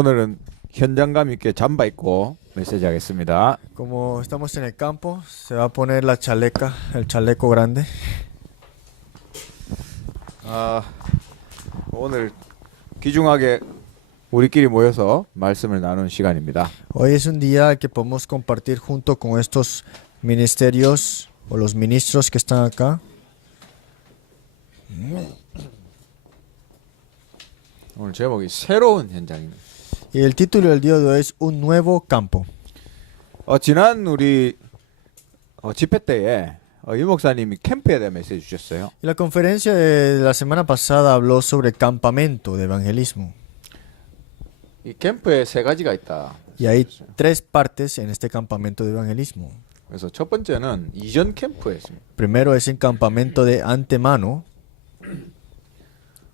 오늘은 현장감 있게 잠바 입고 메시지 하겠습니다. Como estamos en el campo, se va a poner la chaleca, el chaleco grande. 아, 오늘 귀중하게 우리끼리 모여서 말씀을 나누는 시간입니다. Hoy es un día que podemos compartir junto con estos ministerios o los ministros que están acá. 오늘 제목이 새로운 현장입니다. Y el título del día de hoy es Un nuevo campo. 어, 지난 우리 어, 집회 때에 어, 유 목사님이 캠프에 대한 메시지 주셨어요. Y la conferencia de la semana pasada habló sobre campamento de evangelismo. 이 캠프에 세 가지가 있다. Y hay tres partes en este campamento de evangelismo. 그래서 첫 번째는 이전 캠프였습니다. Primero es el campamento de antemano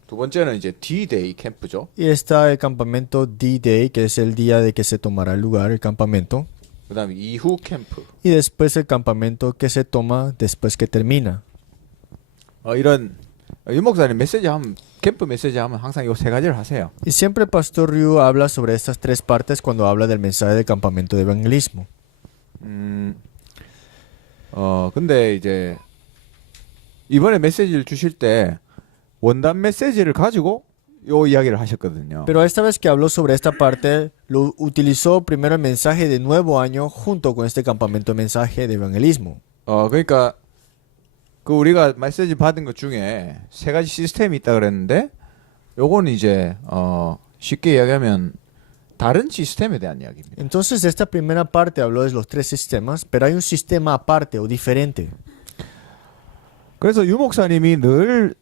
두 번째는 이제 D-Day 캠프죠. y está el campamento D-Day, que es el día de que se tomará el lugar, el campamento. 그다음에 이후 캠프. Y después el campamento que se toma después que termina. 어, 이런 어, 유 목사님 메시지 하면 캠프 메시지 하면 항상 이 세 가지를 하세요. Y siempre el pastor Ryu habla sobre estas tres partes cuando habla del mensaje del campamento de evangelismo. 음, 어, 근데 이제 이번에 메시지를 주실 때 원단 메시지를 가지고 요 이야기를 하셨거든요. Pero esta vez que habló sobre esta parte, lo utilizó primero el mensaje de nuevo año junto con este campamento mensaje de evangelismo. 어, 그러니까 그 우리가 메시지 받은 것 중에 세 가지 시스템이 있다 그랬는데 요거는 이제 어, 쉽게 이야기하면 다른 시스템에 대한 이야기입니다. Entonces esta primera parte habló de los tres sistemas, pero hay un sistema aparte o diferente. 그래서 유 목사님이 늘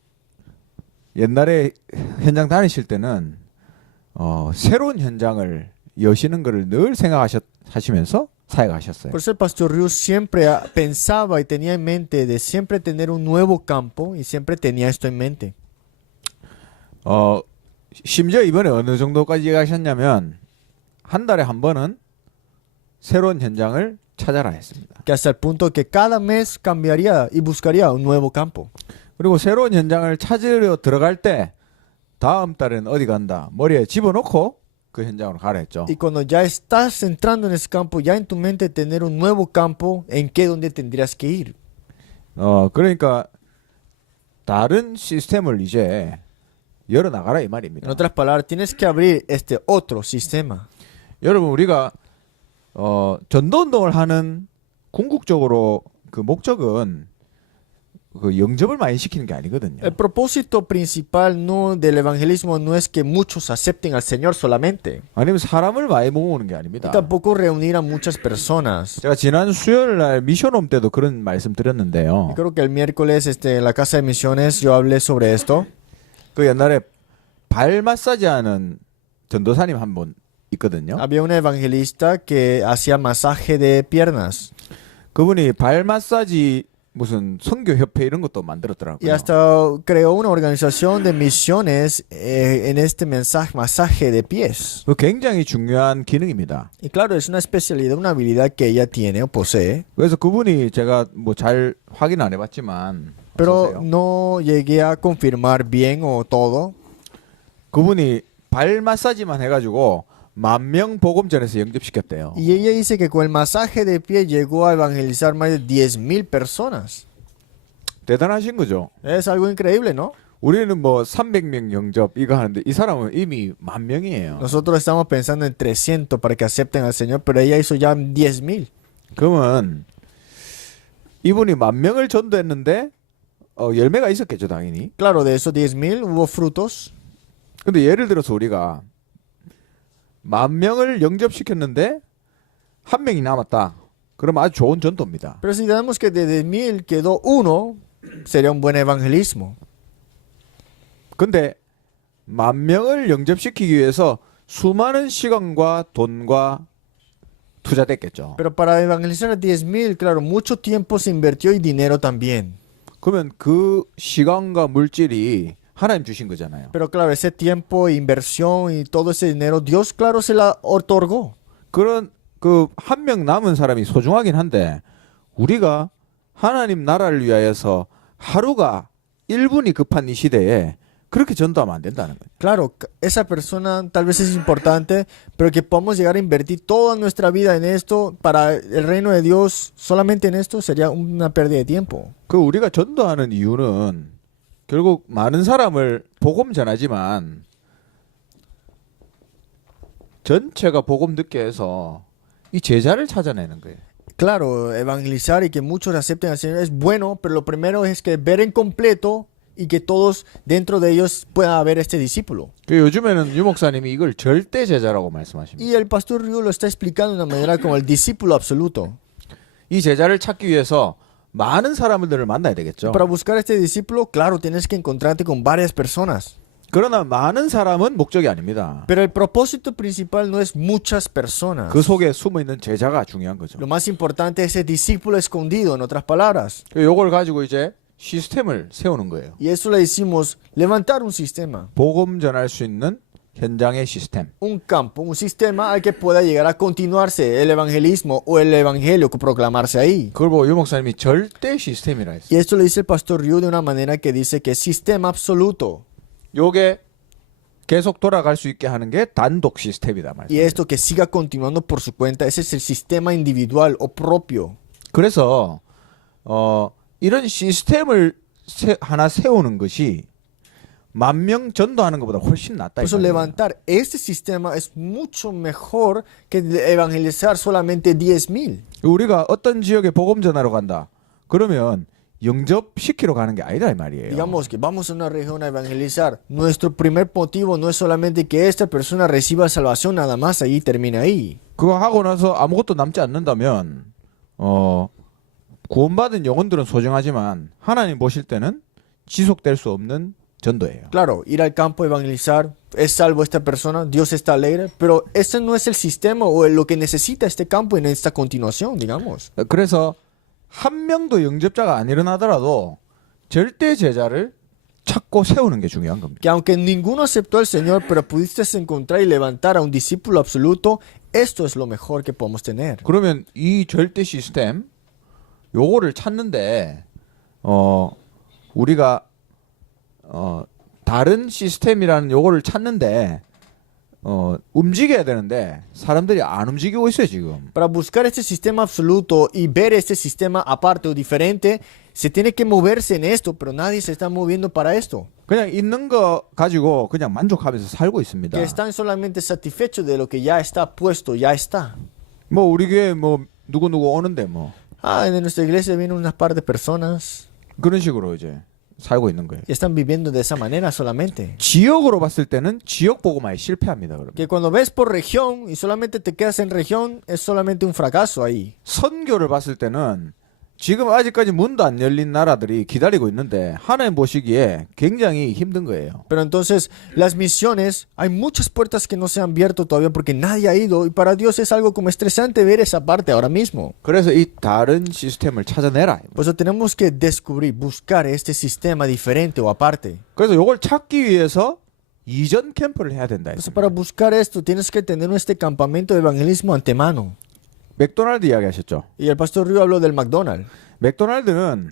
옛날에 현장 다니실 때는 어, 새로운 현장을 여시는 것을 늘 생각하셨 하시면서 사역하셨어요. Por eso el pastor Ryu siempre ah, pensaba y tenía en mente de siempre tener un nuevo campo y siempre tenía esto en mente. 어, 심지어 이번에 어느 정도까지 가셨냐면 한 달에 한 번은 새로운 현장을 찾아라 했습니다. Que hasta el punto que cada mes cambiaría y buscaría un nuevo campo. 그리고 새로운 현장을 찾으려 들어갈 때 다음 달엔 어디 간다 머리에 집어넣고 그 현장으로 가라 했죠. Y cuando ya estás entrando en ese campo, ya en tu mente tener un nuevo campo, ¿en qué donde tendrías que ir? 어 그러니까 다른 시스템을 이제 열어 나가라 이 말입니다. En otras palabras, tienes que abrir este otro sistema. 여러분 우리가 어 전도 운동을 하는 궁극적으로 그 목적은 그 영접을 많이 시키는 게 아니거든요. El propósito principal no del evangelismo no es que muchos acepten al Señor solamente. 아니면 사람을 많이 모으는 게 아닙니다. tampoco reunir a muchas personas. 제가 지난 수요일 날 미션홈 때도 그런 말씀 드렸는데요. Creo que el miércoles este, en la Casa de Misiones yo hablé sobre esto. 그 옛날에 발 마사지 하는 전도사님 한 분 있거든요. Había un evangelista que hacía masaje de piernas. 그분이 발 마사지 무슨 선교 협회 이런 것도 Y 만들었더라고요. hasta creó una organización de misiones eh, en este mensaje, masaje de pies. 그 굉장히 중요한 기능입니다. Y claro, es una especialidad, una habilidad que ella tiene o posee. 그래서 그분이 제가 뭐 잘 확인 안 해봤지만 Pero 어떠세요? no llegué a confirmar bien o todo. 그분이 발 마사지만 해가지고 만명 복음전에서 영접시켰대요. Y ella dice que con el masaje de pie llegó a evangelizar más de 10.000 personas. 대단하신 거죠. Es algo increíble, ¿no? 우리는 뭐 300명 영접 이거 하는데 이 사람은 이미 만 명이에요. Nosotros estamos pensando en 300 para que acepten al Señor, pero ella hizo ya 10.000. 그러면 이분이 만 명을 전도했는데 어, 열매가 있었겠죠 당연히. Claro, de esos 10.000 hubo frutos. 근데 예를 들어서 우리가 만 명을 영접시켰는데 한 명이 남았다. 그럼 아주 좋은 전도입니다. Pero si tenemos que de 10.000 quedó uno, sería un buen evangelismo. 근데 만 명을 영접시키기 위해서 수많은 시간과 돈과 투자됐겠죠. Pero para evangelizar a 10.000, claro, mucho tiempo se invirtió y dinero también. 그러면 그 시간과 물질이 하나님 주신 거잖아요. Pero claro, ese tiempo, inversión y todo ese dinero, Dios, claro, se la otorgó. 그런 그 한 명 남은 사람이 소중하긴 한데 우리가 하나님 나라를 위하여서 하루가 1분이 급한 이 시대에 그렇게 전도하면 안 된다는 거예요. Claro, esa persona tal vez es importante, pero que podamos llegar a invertir toda nuestra vida en esto para el reino de Dios, solamente en esto, sería una pérdida de tiempo. 그 우리가 전도하는 이유는 결국 많은 사람을 복음 전하지만 전체가 복음 듣게 해서 이 제자를 찾아내는 거예요. Claro, evangelizar y que muchos acepten al Señor es bueno, pero lo primero es que ver en completo y que todos dentro de ellos pueda haber este discípulo. 그 요즘에는 유 목사님이 이걸 절대 제자라고 말씀하십니다. Y el pastor Ryu lo está explicando de una manera como el discípulo absoluto. 이 제자를 찾기 위해서 많은 사람들을 만나야 되겠죠. Para buscar este discípulo, claro, tienes que encontrarte con varias personas. 그러나 많은 사람은 목적이 아닙니다. Pero el propósito principal no es muchas personas. 그 속에 숨어 있는 제자가 중요한 거죠. Lo más importante es ese discípulo escondido, en otras palabras. 요걸 가지고 이제 시스템을 세우는 거예요. Y eso le decimos levantar un sistema, 복음 전할 수 있는 현장의 시스템. un campo, un sistema al que pueda llegar a continuarse el evangelismo o el evangelio que proclamarse ahí. 그걸 보고 유 목사님이 절대 시스템이라 했어요. Y esto le dice el pastor Ryu de una manera que dice que es sistema absoluto. 요게 계속 돌아갈 수 있게 하는 게 단독 시스템이다 Y 말이에요. esto que siga continuando por su cuenta, ese es el sistema individual o propio. 그래서 어 이런 시스템을 세- 하나 세우는 것이 만명 전도하는 것보다 훨씬 낫다. Por 이 eso levantar este sistema es mucho mejor que evangelizar solamente 10.000. 우리가 어떤 지역에 복음 전하러 간다. 그러면 영접시키러 가는 게 아니다 이 말이에요. Digamos que vamos a una región a evangelizar. Nuestro primer motivo no es solamente que esta persona reciba salvación nada más, ahí termina ahí. 그거 하고 나서 아무것도 남지 않는다면 어 구원받은 영혼들은 소중하지만 하나님 보실 때는 지속될 수 없는 전도예요. Claro, ir al campo a evangelizar, es salvo esta persona, Dios está alegre, pero ese no es el sistema o lo que necesita este campo en esta continuación, digamos. 그래서 한 명도 영접자가 안 일어나더라도 절대 제자를 찾고 세우는 게 중요한 겁니다. Que aunque ninguno aceptó al Señor, pero pudiste encontrar y levantar a un discípulo absoluto, esto es lo mejor que podemos tener. 그러면 이 절대 시스템 요거를 찾는데 어 우리가 어 다른 시스템이라는 요거를 찾는데 어 움직여야 되는데 사람들이 안 움직이고 있어요 지금. Para buscar este sistema absoluto y ver este sistema aparte o diferente, se tiene que moverse en esto, pero nadie se está moviendo para esto. 그냥 있는 거 가지고 그냥 만족하면서 살고 있습니다. Que están solamente satisfechos de lo que ya está puesto, ya está. 뭐 우리 교회 뭐 누구 누구 오는데 뭐 Ah, en nuestra iglesia vienen unas par de personas 그런 식으로 이제 살고 있는 거예요. están viviendo de esa manera solamente. 지역으로 봤을 때는 지역 보고만이 실패합니다. 그러면 Que cuando ves por región y solamente te quedas en región, es solamente un fracaso ahí. 선교를 봤을 때는 지금 아직까지 문도 안 열린 나라들이 기다리고 있는데 하나님 보시기에 굉장히 힘든 거예요. Pero entonces, las misiones, hay muchas puertas que no se han abierto todavía porque nadie ha ido y para Dios es algo como estresante ver esa parte ahora mismo. 그래서 이 다른 시스템을 찾아내라. Por eso tenemos que descubrir, buscar este sistema diferente o aparte. 그래서 이걸 찾기 위해서 이전 캠프를 해야 된다. Entonces, 했습니다. para buscar esto, tienes que tener este campamento de evangelismo antemano. 맥도날드 이야기하셨죠. Y el pastor Río habló del McDonald's. 맥도날드는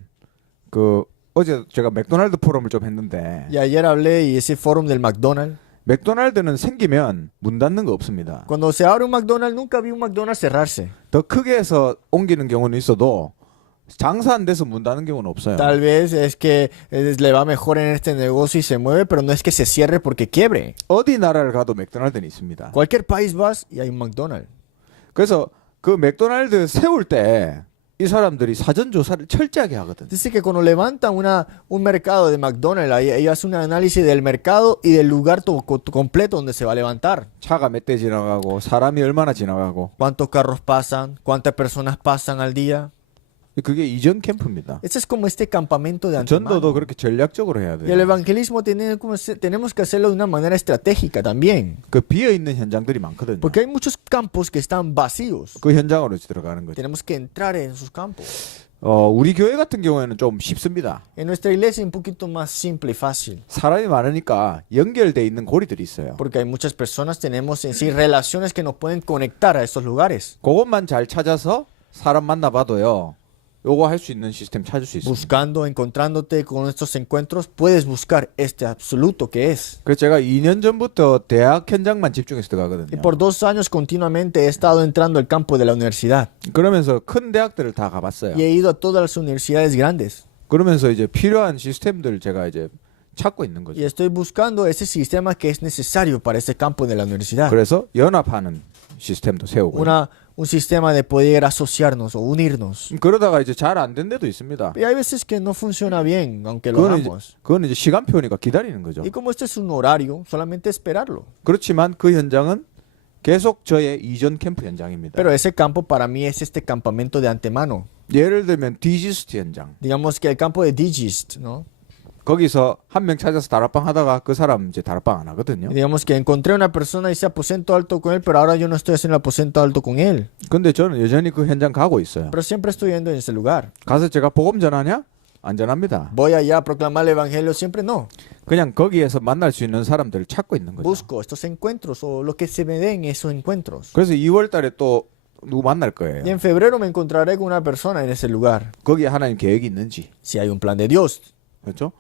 그 어제 제가 맥도날드 포럼을 좀 했는데 Y ayer hablé y ese fórum del McDonald's. 맥도날드는 생기면 문 닫는 거 없습니다. Cuando se abre un McDonald's, nunca vi un McDonald's cerrarse. 더 크게 해서 옮기는 경우는 있어도 장사 안 돼서 문 닫는 경우는 없어요. Tal vez es que eh, le va mejor en este negocio y se mueve, pero no es que se cierre porque quiebre. 어디 나라를 가도 맥도날드는 있습니다. Cualquier país vas y hay un McDonald's. 그래서 그 맥도날드 세울 때 이 사람들이 사전 조사를 철저하게 하거든. Dice que cuando levantan una, un mercado de McDonald's, ahí, ahí hace un análisis del mercado y del lugar to- co- completo donde se va a levantar. 차가 몇 대 지나가고 사람이 얼마나 지나가고 ¿Cuántos carros pasan? ¿Cuántas personas pasan al día? 그게 이전 캠프입니다. Ese es como este campamento de 전도도. 그렇게 전략적으로 해야 Y el 돼요. evangelismo tenemos que hacerlo de una manera estratégica también. 그 비어 있는 현장들이 많거든요. Porque hay muchos campos que están vacíos. 그 현장으로 들어가는 거죠. Tenemos que entrar en sus campos. 어, 우리 교회 같은 경우에는 좀 쉽습니다. En nuestra iglesia es un poquito más simple y fácil. 사람이 많으니까 연결돼 있는 고리들이 있어요. Porque hay muchas personas, tenemos en sí relaciones que nos pueden conectar a estos lugares. 그것만 잘 찾아서 사람 만나봐도요. 요거 할 수 있는 시스템 찾을 수 있습니다. Buscando, encontrándote con estos encuentros, puedes buscar este absoluto que es. 그래서 제가 2년 전부터 대학 현장만 집중해서 Y 들어가거든요. por dos años continuamente he estado entrando al campo de la universidad. 그러면서 큰 대학들을 다 가봤어요. Y he ido a todas las universidades grandes. 그러면서 이제 필요한 시스템들 제가 이제 찾고 있는 거죠. Y estoy buscando ese sistema que es necesario para este campo de la universidad. 그래서 연합하는 시스템도 세우고 Una, un sistema de poder asociarnos o unirnos. 그러다가 이제 잘 안 된 데도 있습니다. Y hay veces que no funciona bien, aunque lo 그거는 이제, hagamos. 그건 이제 시간표니까 기다리는 거죠. Y como este es un horario, solamente esperarlo. 그렇지만 그 현장은 계속 저의 이전 캠프 현장입니다. Pero ese campo para mí es este campamento de antemano. 예를 들면 디지스트 현장. Digamos que el campo de Digist, ¿no? 거기서 한 명 찾아서 다락방 하다가 그 사람 이제 다락방 안 하거든요. Digamos que encontré una persona y hice aposento alto con él, pero ahora yo no estoy haciendo aposento alto con él. 근데 저는 여전히 그 현장 가고 있어요. Pero siempre estoy yendo en ese lugar. 가서 제가 복음 전하냐? 안 전합니다. Voy allá a proclamar el evangelio, siempre no. 그냥 거기에서 만날 수 있는 사람들을 찾고 있는 거죠. Busco estos encuentros o lo que se me den esos encuentros. 그래서 2월 달에 또 누구 만날 거예요. Y en febrero me encontraré con una persona en ese lugar, 거기에 하나님 계획이 있는지. si hay un plan de Dios. 그렇죠?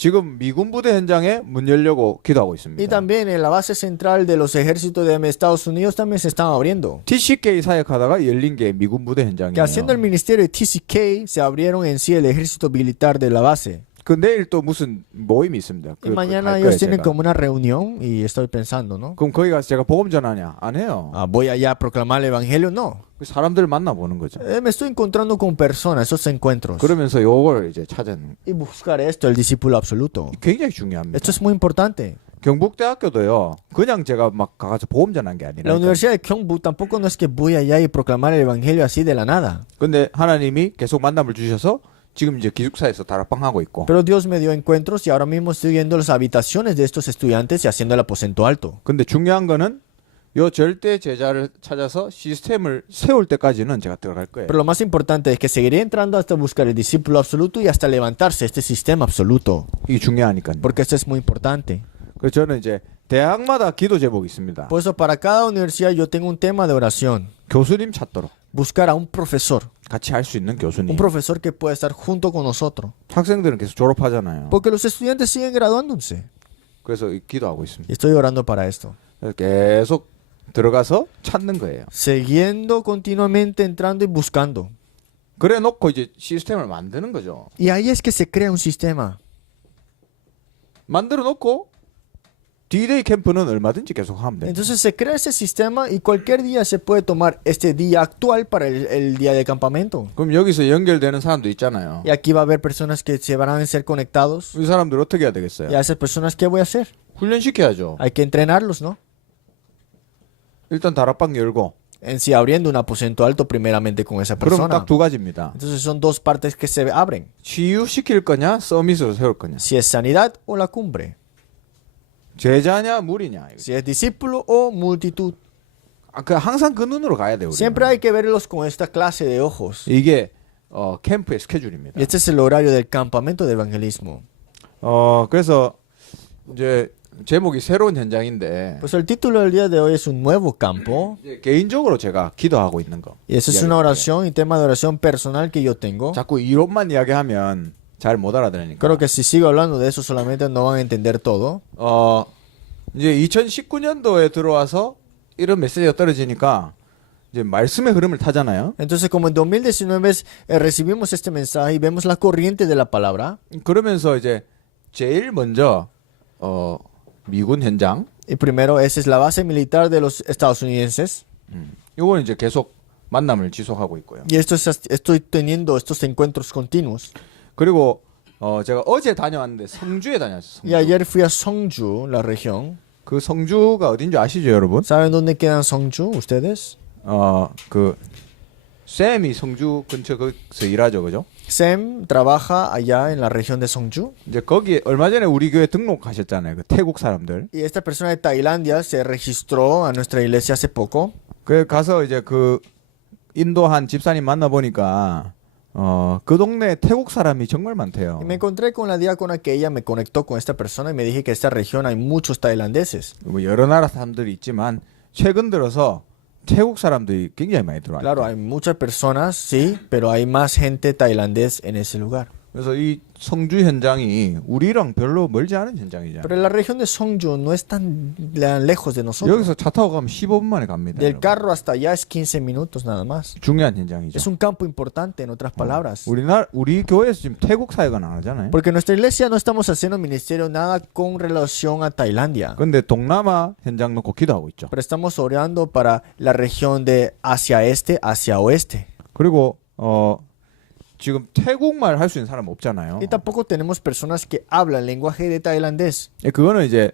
지금 미군 부대 현장에 문 열려고 기도하고 Y 있습니다. también en la base central de los ejércitos de Estados Unidos también se están abriendo. TCK 사역하다가 열린 게 미군 부대 현장이에요. Que haciendo el ministerio de TCK se abrieron en sí el ejército militar de la base. 그 내일 또 무슨 모임이 있습니다. 그, mañana 갈 ellos 거예요, tienen 제가. como una reunión y estoy pensando, ¿no? 그럼 거기 가서 제가 복음 전하냐? 안 해요. Ah, voy allá a proclamar el evangelio, no. 그 사람들 만나보는 거죠. Eh, me estoy encontrando con personas, esos encuentros. 그러면서 요걸 이제 찾은 Y buscar esto, el discípulo absoluto. 굉장히 중요합니다. Esto es muy importante. 경북대학교도요. 그냥 제가 막 가서 복음 전한 게 아니라. La Universidad de Kyungbu tampoco no es que voy allá y proclamar el evangelio así de la nada. 근데 하나님이 계속 만남을 주셔서 지금 이제 기숙사에서 다락방 하고 있고. Pero Dios me dio encuentros y ahora mismo estoy viendo las habitaciones de estos estudiantes y haciendo el aposento alto. 근데 중요한 거는 요 절대 제자를 찾아서 시스템을 세울 때까지는 제가 들어갈 거예요. Pero lo más importante es que seguiré entrando hasta buscar el discípulo absoluto y hasta levantarse este sistema absoluto. 이게 중요하니까요. Porque esto es muy importante. 그래서 저는 이제 대학마다 기도 제목이 있습니다. Por eso para cada universidad yo tengo un tema de oración. 교수님 찾도록 Buscar a un profesor. 같이 할 수 있는 교수님. Un profesor que pueda estar junto con nosotros. 학생들은 계속 졸업하잖아요. Porque los estudiantes siguen graduándose. 그래서 기도하고 있습니다. Y estoy orando para esto. 그래서 계속 들어가서 찾는 거예요. Siguiendo continuamente entrando y buscando. 그래 놓고 이제 시스템을 만드는 거죠. Y ahí es que se crea un sistema. 만들어 놓고 D-Day 캠프는 얼마든지 계속 하면 돼요. Entonces se crea ese sistema y cualquier día se puede tomar este día actual para el, el día de campamento. 그럼 여기서 연결되는 사람도 있잖아요. Y aquí va a haber personas que se van a ser conectados. 이 사람들 어떻게 해야 되겠어요? Y a esas personas, ¿qué voy a hacer? 훈련시켜야죠. Hay que entrenarlos, ¿no? 일단 다락방 열고 En sí, abriendo un aposento alto primeramente con esa 그럼 persona. 딱 두 가지입니다. Entonces son dos partes que se abren. 치유시킬 거냐 서밋으로 세울 거냐 Si es sanidad o la cumbre. 제자냐 무리냐 Si es discípulo o multitud. 아, 그 항상 그 눈으로 가야 돼요. Siempre hay que verlos con esta clase de ojos. 이게 어, 캠프의 스케줄입니다 este es el horario del campamento de evangelismo. 어, 그래서 이제 제목이 새로운 현장인데 Pues el título del día de hoy es un nuevo campo. 개인적으로 제가 기도하고 있는 거 Y eso es una oración y tema de oración personal que yo tengo. 자꾸 이론만 이야기하면 Creo que si sigo hablando de eso solamente no van a entender todo. 어, 이제 2019년도에 들어와서 이런 메시지가 떨어지니까 이제 말씀의 흐름을 타잖아요 Entonces, como en 2019 es- eh, recibimos este mensaje y vemos la corriente de la palabra, 그러면서 이제 제일 먼저 어, 미군 현장 y primero esa es la base militar de los estadounidenses, 이거는 이제 계속 만남을 지속하고 있고요. y esto es, estoy teniendo estos encuentros continuos. 그리고 어, 제가 어제 다녀왔는데 성주에. Y ayer fui a Songju, la región. 그 성주가 어딘지 아시죠, 여러분? ¿Saben dónde quedan Songju ustedes? 어, 그 쌤이 성주 근처 거기서 일하죠, 그죠? Trabaja allá en la región de Songju. 이제 거기 얼마 전에 우리 교회 등록하셨잖아요. 그 태국 사람들. Y esta persona de Tailandia se registró a nuestra iglesia hace poco. 그 가서 이제 그 인도 한 집사님 만나 보니까 어, 그 동네 태국 사람이 정말 많대요. Y me encontré con la diácona que ella me conectó con esta persona y me dije que en esta región hay muchos tailandeses. 뭐 여러 나라 사람들이 있지만 최근 들어서 태국 사람들이 굉장히 많이 들어와요. Claro, hay muchas personas, sí, pero hay más gente tailandés en ese lugar. 그래서 이 성주 현장이 우리랑 별로 멀지 않은 현장이잖아요. Pero la región de Songju no es tan tan lejos de nosotros. 여기서 차 타고 가면 15분 만에 갑니다. Del 여러분. carro hasta allá es 15 minutos nada más. 중요한 현장이죠. Es un campo importante, en otras palabras. 우리나라 우리 교회에서 지금 태국 사역은 안 하잖아요. Porque en nuestra iglesia no estamos haciendo ministerio nada con relación a Tailandia. 근데 동남아 현장 놓고 기도하고 있죠. Pero estamos orando para la región de hacia este, hacia oeste. 그리고 어 지금 태국말 할 수 있는 사람 없잖아요. Y tampoco tenemos personas que hablan lenguaje de tailandés. 예, 그거는 이제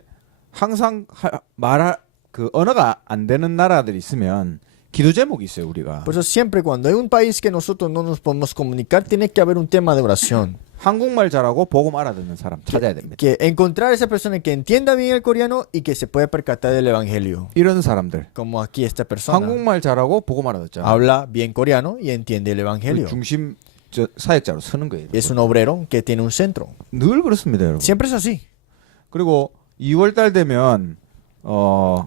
항상 하- 말할 그 언어가 안 되는 나라들이 있으면 기도 제목이 있어요 우리가. Por eso siempre cuando hay un país que nosotros no nos podemos comunicar, tiene que haber un tema de oración. 한국말 잘하고 복음 알아듣는 사람 찾아야 됩니다. Que encontrar esa persona que entienda bien el coreano y que se pueda percatar del evangelio. 이런 사람들 Como aquí esta persona. 한국말 잘하고 복음 알아듣잖아요. Habla bien coreano y entiende el 그 evangelio. 중심 저 사역자로 서는 거예요. Es un obrero que tiene un centro. 늘 그렇습니다, 여러분. Siempre es así. 그리고 2월 달 되면 어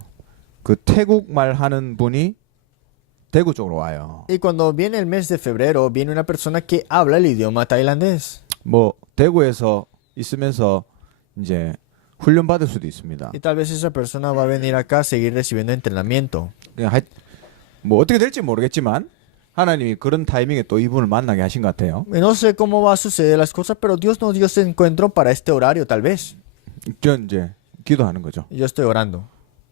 그 태국 말 하는 분이 대구 쪽으로 와요. Y cuando viene el mes de febrero, viene una persona que habla el idioma tailandés. 뭐 대구에서 있으면서 이제 훈련 받을 수도 있습니다. Y tal vez esa persona va a venir acá a seguir recibiendo entrenamiento. 뭐 어떻게 될지 모르겠지만 하나님이 그런 타이밍에 또 이분을 만나게 하신 것 같아요. No sé cómo va a suceder las cosas, pero Dios nos dio ese encuentro para este horario, tal vez. 전 이제 기도하는 거죠. Yo estoy orando.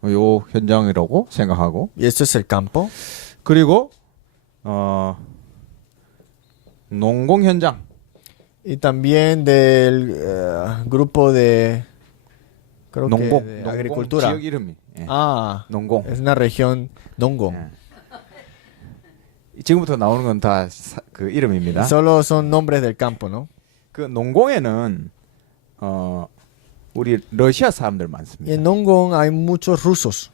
요 현장이라고 생각하고 Y este es el campo. 그리고 어 농공 현장 Y también del eh, grupo de, creo que 농공 de 농공 agricultura. 지역 이름이 예. Ah, 농공 es una región Nongo. 예. 지금부터 나오는 건 다 그 이름입니다. Solo son nombres del campo, ¿no? 그 농공에는 어 우리 러시아 사람들 Y 많습니다. en Nongong hay muchos rusos.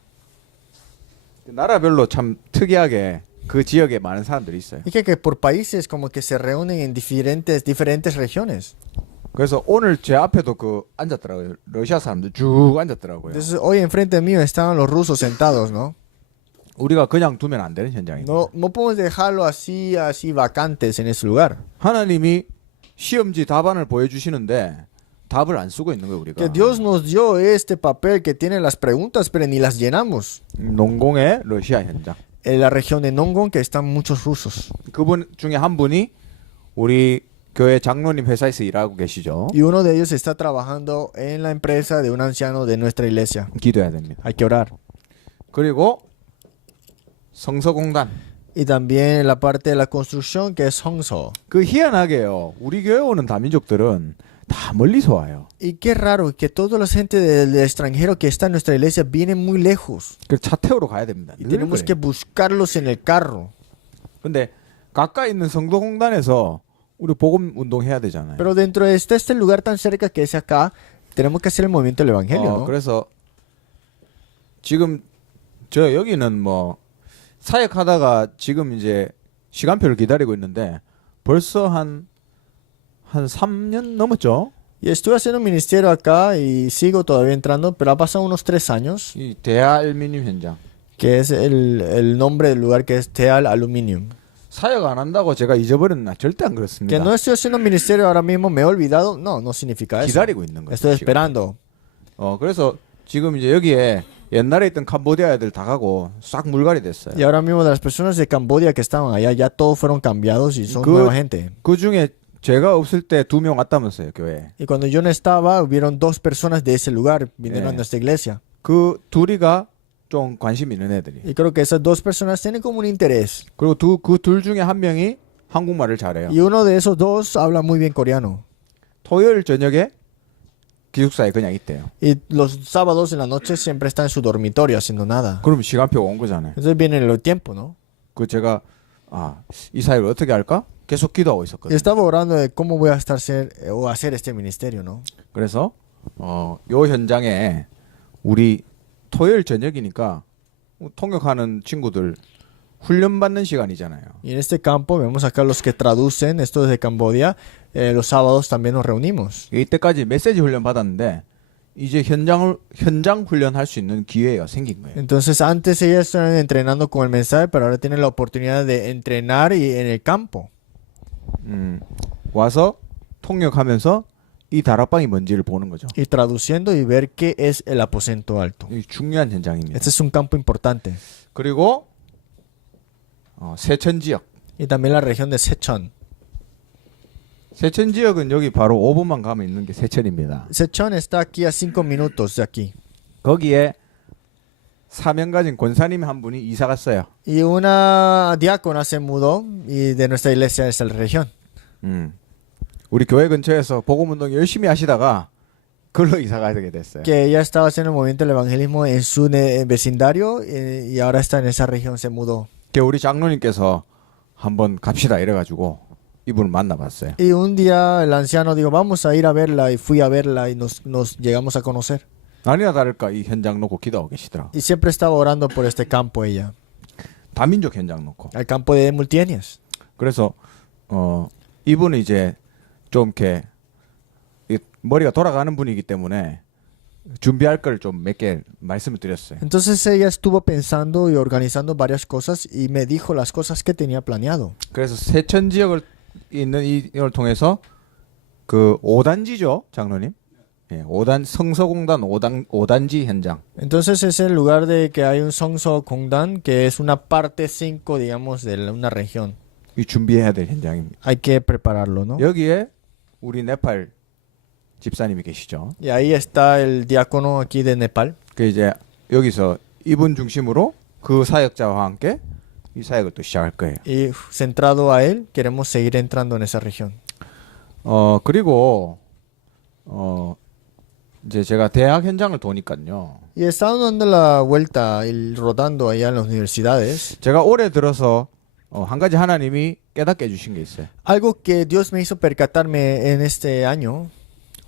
그 나라별로 참 특이하게 그 지역에 많은 사람들이 있어요. Y que, que por países como que se reúnen en diferentes, diferentes regiones. 그래서 오늘 제 앞에도 그 앉았더라고요. 러시아 사람들 쭉 앉았더라고요. Entonces hoy enfrente mío estaban los rusos sentados, ¿no? 우리가 그냥 두면 안 되는 현장입니다. No, no podemos dejarlo así, así vacantes en ese lugar. 하나님이 시험지 답안을 보여주시는데 답을 안 쓰고 있는 거예요 우리가. Que Dios nos dio este papel que tiene las preguntas, pero ni las llenamos. 농공의 러시아 현장. En la región de Nongong que están muchos rusos. 그분 중에 한 분이 우리 교회 장로님 회사에서 일하고 계시죠. Y uno de ellos está trabajando en la empresa de un anciano de nuestra iglesia. 기도해야 됩니다. Hay que orar. 그리고 성서공단. Y también en la parte de la construcción que es Hongso. 그 희한하게요. 우리 교회 오는 다민족들은 다 멀리서 와요. Y qué raro que toda la gente del extranjero que está en nuestra iglesia viene muy lejos. 그 차 태우러 가야 됩니다. Y 늘 tenemos 그래요. que buscarlos en el carro. 근데 가까이 있는 성도공단에서 우리 복음 운동 해야 되잖아요. Pero dentro de este, este lugar tan cerca que es acá, tenemos que hacer el movimiento del evangelio, 어, ¿no? 그래서 지금 저 여기는 뭐 사역하다가 지금 이제 시간표를 기다리고 있는데 벌써 한 한 3년 넘었죠. Y estuve haciendo ministerio acá y sigo todavía entrando, pero ha pasado unos tres años, 이 대하 알미늄 현장. que es el, el nombre del lugar que es Teal Aluminium. 사역 안 한다고 제가 잊어버렸나 절대 안 Que 그렇습니다. no estoy haciendo ministerio ahora mismo, me he olvidado. No, no significa eso. 기다리고 있는 거예요. Estoy 지금. esperando. 어 그래서 지금 이제 여기에 옛날에 있던 캄보디아 애들 다 가고 싹 물갈이 됐어요. Y ahora mismo de las personas de Cambodia que estaban allá, ya todos fueron cambiados y son Good. nueva gente. 그 중에 제가 없을 때 두 명 왔다면서요 교회. Y cuando yo no estaba, hubieron dos personas de ese lugar, vinieron Eh. a nuestra iglesia. 그 둘이가 좀 관심 있는 애들이. Y creo que esas dos personas tienen como un interés. 그리고 두그 둘 중에 한 명이 한국말을 잘해요. Y uno de esos dos habla muy bien coreano. 토요일 저녁에 기숙사에 그냥 있대요. Y los sábados en la noche siempre está en su dormitorio haciendo nada. 그러면 시간표가 온 거잖아요. Entonces viene el tiempo, ¿no? 그 제가 아, 이 사회를 어떻게 할까? 계속 기도하고 Y 있었거든요. estaba orando de cómo voy a estar ser, eh, o hacer este ministerio, ¿no? 그래서 어, 요 현장에 우리 토요일 저녁이니까 통역하는 친구들 훈련 받는 시간이잖아요. Y en este campo vemos acá los que traducen esto desde Cambodia. eh, los sábados también nos reunimos. 이때까지 메시지 훈련 받았는데 이제 현장을 현장 훈련할 수 있는 기회가 생긴 거예요. Entonces antes ellas estaban entrenando con el mensaje, pero ahora tienen la oportunidad de entrenar y en el campo. 음, 와서 통역하면서 이 다락방이 뭔지를 보는 거죠. Y traduciendo y ver qué es el aposento alto. 이 중요한 현장입니다. Este es un campo importante. 그리고 어, 세천 지역. Y también la región de Sechon. 세천 지역은 여기 바로 5분만 가면 있는 게 세천입니다. Sechon está aquí a 5 minutos de aquí. 거기에 사명 가진 권사님 한 분이 이사 갔어요. Y una diácona se mudó y de nuestra iglesia de esa región. 음. 우리 교회 근처에서 복음 운동 열심히 하시다가 글로 이사 가게 됐어요. Que ella estaba haciendo el movimiento del evangelismo en su vecindario eh, y ahora está en esa región, se mudó. 그 우리 장로님께서 한번 갑시다 이래가지고 이분을 만나봤어요. Y un día el anciano dijo, vamos a ir a verla y fui a verla y nos, nos llegamos a conocer. 아니나 다를까 이 현장 놓고 기도하고 계시더라. Y siempre estaba orando por este campo ella, 다민족 현장 놓고. al campo de Multienias. 그래서 어 이분은 이제 좀 이렇게 이 머리가 돌아가는 분이기 때문에 준비할 걸 좀 몇 개 말씀을 드렸어요. Entonces ella estuvo pensando y organizando varias cosas y me dijo las cosas que tenía planeado. 그래서 세천 지역을 있는 이- 이걸 통해서 그 5단지죠, 장로님. 예, 5단 성서공단 5단 5단지 현장. Entonces es el lugar de que hay un Kongdan, que es una parte 5, digamos, de una región. 이 준비해야 될 현장입니다. Hay que prepararlo, ¿no? 여기에 우리 네팔 집사님이 계시죠. Y ahí está el diácono aquí de Nepal. 그 이제 여기서 이분 중심으로 그 사역자와 함께 이 사역을 또 시작할 거예요. Y centrado a él, queremos seguir entrando en esa región. 어 그리고 어 이제 제가 대학 현장을 도니까요. Y he estado dando la vuelta y rodando allá en las universidades. 제가 올해 들어서 어, 한 가지 하나님이 깨닫게 해주신 게 있어요. Algo que Dios me hizo percatarme en este año,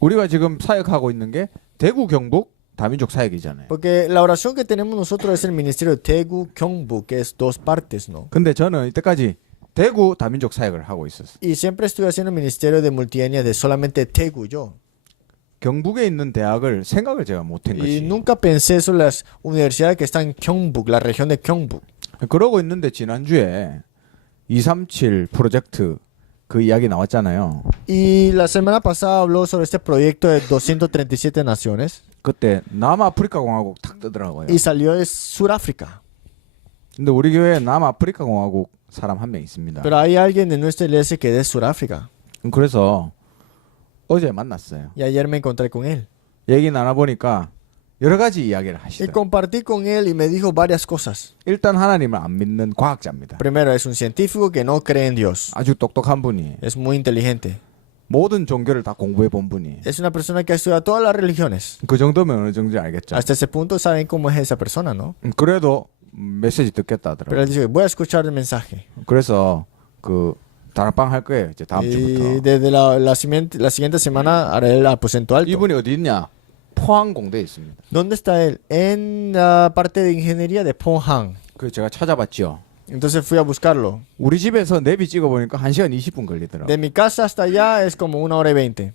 우리가 지금 사역하고 있는 게 대구 경북 다민족 사역이잖아요. porque la oración que tenemos nosotros es el ministerio de Tegu Kyongbu, que es dos partes, ¿no? 근데 저는 이때까지 대구 다민족 사역을 하고 있었어요. Y siempre estoy haciendo el ministerio de multietnia de solamente Tegu yo. 경북에 있는 대학을 생각을 제가 못한 Y 것이. nunca pensé sobre las universidades que están en Gyeongbuk, la región de Gyeongbuk. 그러고 있는데 지난주에 237 프로젝트 그 이야기 나왔잖아요. Y la semana pasada habló sobre este proyecto de 237 naciones 그때 남아프리카 공화국 탁 뜨더라고요. y salió de Sudáfrica. 근데 우리 교회에 남아프리카 공화국 사람 한 명 있습니다. Pero hay alguien de nuestra iglesia que es de Sudáfrica. 그래서 어제 만났어요. Y ayer me encontré con él. 얘기 나눠 보니까 여러 가지 이야기를 Y 하시더라고요. compartí con él y me dijo varias cosas. 일단 하나님을 안 믿는 과학자입니다. Primero, es un científico que no cree en Dios. 아주 똑똑한 분이 Es muy inteligente. 모든 종교를 다 공부해 본 분이 Es una persona que ha estudiado todas las religiones. 그 정도면 어느 정도 알겠죠. Hasta ese punto saben cómo es esa persona, ¿no? 음, 그래도 메시지 듣겠다 Pero él 하더라고요. dice, voy a escuchar el mensaje. 그래서 그 다락방 할 거예요. 이제 다음 Y 주부터. desde la, la, siguiente, la siguiente semana haré el aposento alto. 이분이 어디 있냐? 포항공대에 있습니다. ¿Dónde está él? En la parte de ingeniería de Pohang. 그 제가 찾아봤죠. Entonces fui a buscarlo. 우리 집에서 내비 찍어 보니까 1시간 20분 걸리더라고요. De mi casa hasta allá es como una hora y veinte.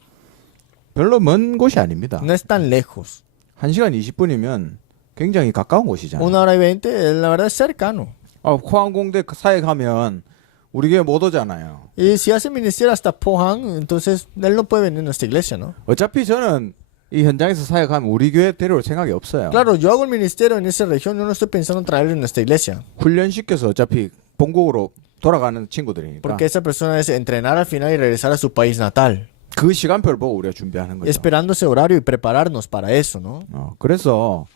별로 먼 곳이 아닙니다. No es tan lejos. 1시간 20분이면 굉장히 가까운 곳이잖아요. Una hora y veinte, eh, la verdad es cercano. 아, 포항공대 사역하면 우리 교회 못 오잖아요. Y si hace ministerio hasta Pohang, entonces él no puede venir a nuestra iglesia, ¿no? 어차피 저는 이 현장에서 사역하면 우리 교회 데려올 생각이 없어요. Claro, yo hago el ministerio en esa región, yo no estoy pensando en traerlo en nuestra iglesia. 훈련시켜서 어차피 본국으로 돌아가는 친구들이니까 Porque esa persona es entrenar al final y regresar a su país natal. 그 시간표를 보고 우리가 준비하는 거죠. Esperando ese horario y prepararnos para eso, ¿no? 어, 그래서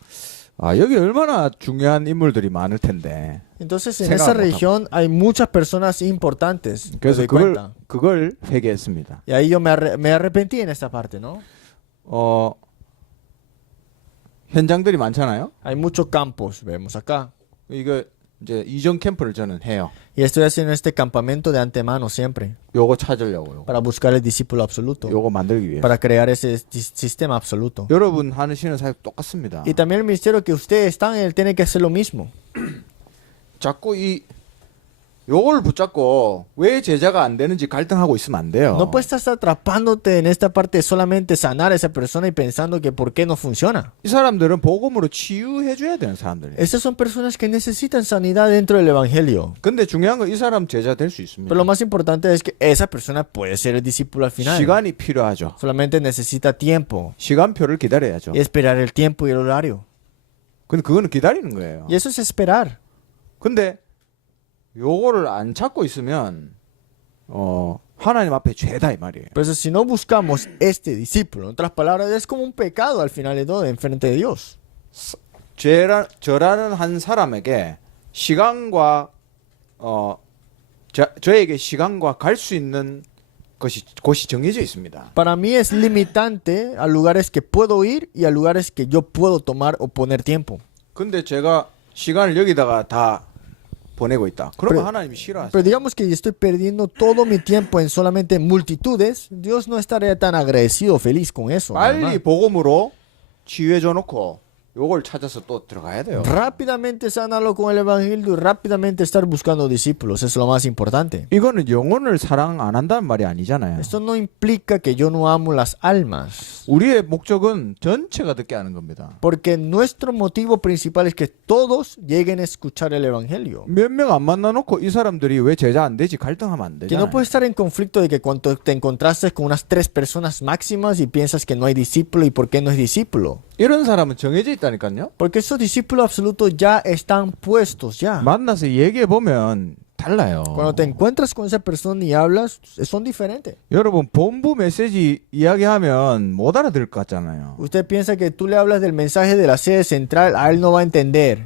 아, 여기 얼마나 중요한 인물들이 많을 텐데. Entonces en esa región hay muchas personas importantes. 그래서 그걸. 그걸 회개했습니다. Y ahí yo me, arre- me arrepentí en esta parte, ¿no? 어 현장들이 많잖아요. Hay muchos campos, vemos acá. 이거 이제 이전 캠프를 저는 해요. Y estoy haciendo este campamento de antemano siempre, 요거 찾으려고요. para buscar el discípulo absoluto, 요거 만들기 위해. para crear ese sis- sistema absoluto. 여러분 하시는 사역 똑같습니다. Y también el ministerio que ustedes están, él tiene que hacer lo mismo. 자꾸 이 요걸 붙잡고 왜 제자가 안 되는지 갈등하고 있으면 안 돼요. No puedes estar atrapándote en esta parte solamente sanar a esa persona y pensando que por qué no funciona. 이 사람들은 복음으로 치유해 줘야 되는 사람들이에요. Estas son personas que necesitan sanidad dentro del Evangelio. 근데 중요한 건 이 사람 제자 될 수 있습니다. Pero lo más importante es que esa persona puede ser el discípulo al final. 시간이 필요하죠. Solamente necesita tiempo 시간표를 기다려야죠. y esperar el tiempo y el horario. 근데 그거는 기다리는 거예요. Y eso es esperar. 근데 요거를 안 찾고 있으면 어 하나님 앞에 죄다 이 말이에요. Pero si no buscamos este discípulo, en otras palabras, es como un pecado al final de todo, enfrente de Dios. 죄라, 저라는 한 사람에게 시간과 어 저, 저에게 시간과 갈 수 있는 것이 곳이 정해져 있습니다. Para mí es limitante a lugares que puedo ir y a lugares que yo puedo tomar o poner tiempo. 근데 제가 시간을 여기다가 다 보내고 있다. 그러면 Pero- 하나님이 싫어하세요. Pero digamos que yo estoy perdiendo todo mi tiempo en solamente multitudes, Dios no estaría tan agradecido o feliz con eso. 빨리 normal. 복음으로 치유해 줘 놓고 요걸 찾아서 또 들어가야 돼요. Rápidamente sanarlo con el Evangelio y rápidamente estar buscando discípulos, es lo más importante. 이거는 영혼을 사랑 안 한다는 말이 아니잖아요. Esto no implica que yo no amo las almas, 우리의 목적은 전체가 듣게 하는 겁니다. porque nuestro motivo principal es que todos lleguen a escuchar el Evangelio. 몇 명 안 만나 놓고 이 사람들이 왜 제자 안 되지 갈등하면 안 Que 되잖아요. no puedes estar en conflicto de que cuando te encontraste con unas tres personas máximas y piensas que no hay discípulo y por qué no es discípulo. 이런 사람은 정해져 있다 니까요. Porque esos discípulos absolutos ya están puestos ya. 만나서 얘기해 보면 달라요. Cuando te encuentras con esa persona y hablas, son diferentes. 여러분 본부 메시지 이야기하면 못 알아들 것 같잖아요. Usted piensa que tú le hablas del mensaje de la sede central, a él no va a entender.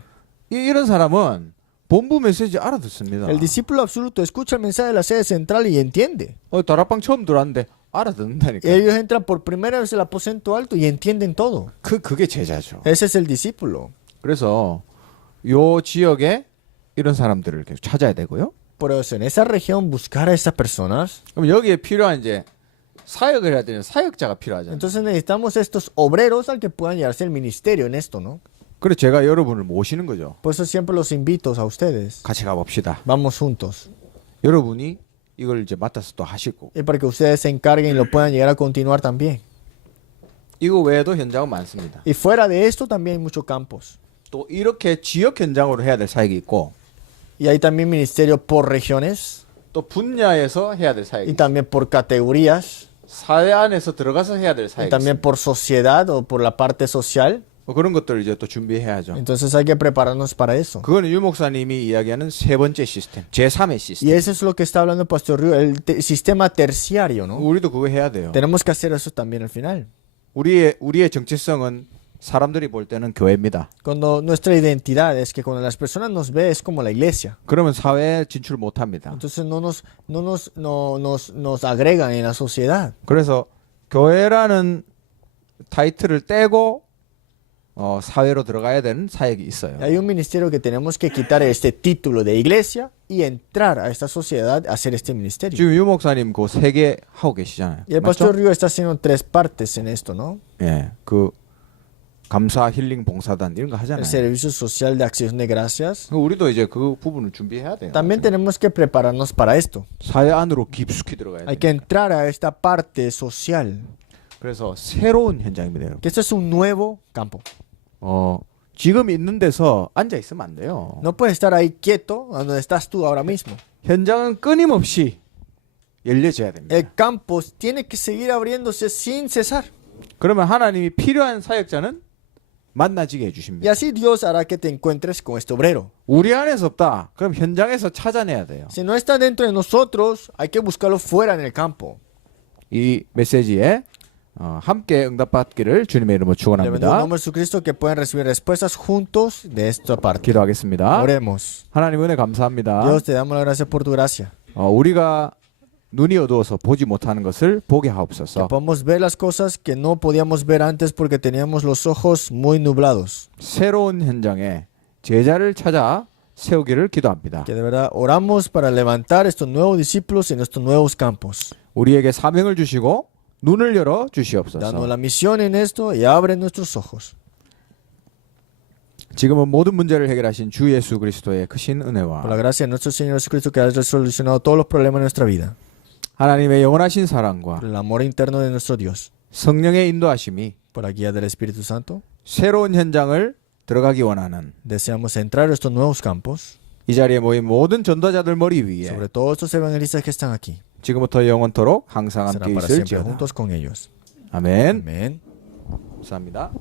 이, 이런 사람은 본부 메시지 알아듣습니다. El discípulo absoluto escucha el mensaje de la sede central y entiende. 어, 다락방 처음 들어왔는데 알아 듣는다니까. Ellos entran por primera vez al aposento alto y entienden todo. 그 그게 제자죠. Ese es el discípulo. 그래서 요 지역에 이런 사람들을 계속 찾아야 되고요. Por eso, en esa región, buscar a esas personas. 그럼 여기에 필요한 이제 사역을 해야 되는 사역자가 필요하잖아요. Entonces necesitamos estos obreros al que puedan llevarse el ministerio en esto, ¿no? 그래서 제가 여러분을 모시는 거죠. Por eso siempre los invito a ustedes. 같이 가봅시다. Vamos juntos. 여러분이 Y para que ustedes se encarguen y lo puedan llegar a continuar también. Y fuera de esto también hay muchos campos. Y hay también ministerio por regiones. Y también por categorías. Y también por sociedad o por la parte social. 뭐 그런 것들을 이제 또 준비해야죠. Entonces hay que prepararnos para eso. 그거는 유 목사님이 이야기하는 세 번째 시스템, 제 3의 Y 시스템. eso es lo que está hablando Pastor Río, el te- sistema terciario, ¿no? 우리도 그거 해야 돼요. Tenemos que hacer eso también al final. 우리의 우리의 정체성은 사람들이 볼 때는 교회입니다. Cuando nuestra identidad es que cuando las personas nos ve es como la iglesia. 그러면 사회에 진출 못 합니다. Entonces no nos, no nos, no, nos, nos agregan en la sociedad. 그래서 교회라는 타이틀을 떼고 어, 사회로 들어가야 되는 사역이 있어요. Hay un ministerio que tenemos que quitar este título de iglesia y entrar a esta sociedad a hacer este ministerio. 지금 유 목사님 그 세 개 하고 계시잖아요. Y el 맞죠? pastor Río está haciendo tres partes en esto, ¿no? 예, 그 감사 힐링 봉사단 이런 거 El 하잖아요. servicio social de acción de gracias. 그 우리도 이제 그 부분을 준비해야 돼요. También tenemos que prepararnos para esto. 사회 안으로 깊숙이 들어가야 Hay 돼요. que entrar a esta parte social. 그래서 새로운 현장입니다, 여러분. Que esto es un nuevo campo. 어, 지금 있는 데서 앉아 있으면 안 돼요. No puedes estar ahí quieto donde estás tú ahora mismo. 현장은 끊임없이 열려져야 됩니다. El campo tiene que seguir abriéndose sin cesar. 그러면 하나님이 필요한 사역자는 만나지게 Y 해주십니다. así Dios hará que te encuentres con este obrero. 우리 안에서 없다. 그럼 현장에서 찾아내야 돼요. Si no está dentro de nosotros, hay que buscarlo fuera en el campo. 이 메시지에 어, 함께 응답받기를 주님의 이름으로 축원합니다. 기도하겠습니다. 하나님 은혜 감사합니다. 어, 우리가 눈이 어두워서 보지 못하는 것을 보게 하옵소서. podamos ver las cosas que no podíamos ver antes porque teníamos los ojos muy nublados. 새로운 현장에 제자를 찾아 세우기를 기도합니다. Que de verdad oramos para levantar estos nuevos discípulos en estos nuevos campos. 우리에게 사명을 주시고 눈을 열어 Danos 주시옵소서. la misión en esto y abre nuestros ojos. 지금은 모든 문제를 해결하신 주 예수 그리스도의 크신 은혜와 Por la gracia de nuestro Señor Jesucristo que ha resolucionado todos los problemas de nuestra vida. 하나님의 영원하신 사랑과 Por el amor interno de nuestro Dios. 성령의 인도하심이 Por la guía del Espíritu Santo. 새로운 현장을 들어가기 원하는 Deseamos entrar a estos nuevos campos. 이 자리에 모인 모든 전도자들 머리 위에 Sobre todo estos evangelistas que están aquí. 지금부터 영원토록 항상 함께 있을 지어다. juntos con ellos. 아멘. Amén. 감사합니다.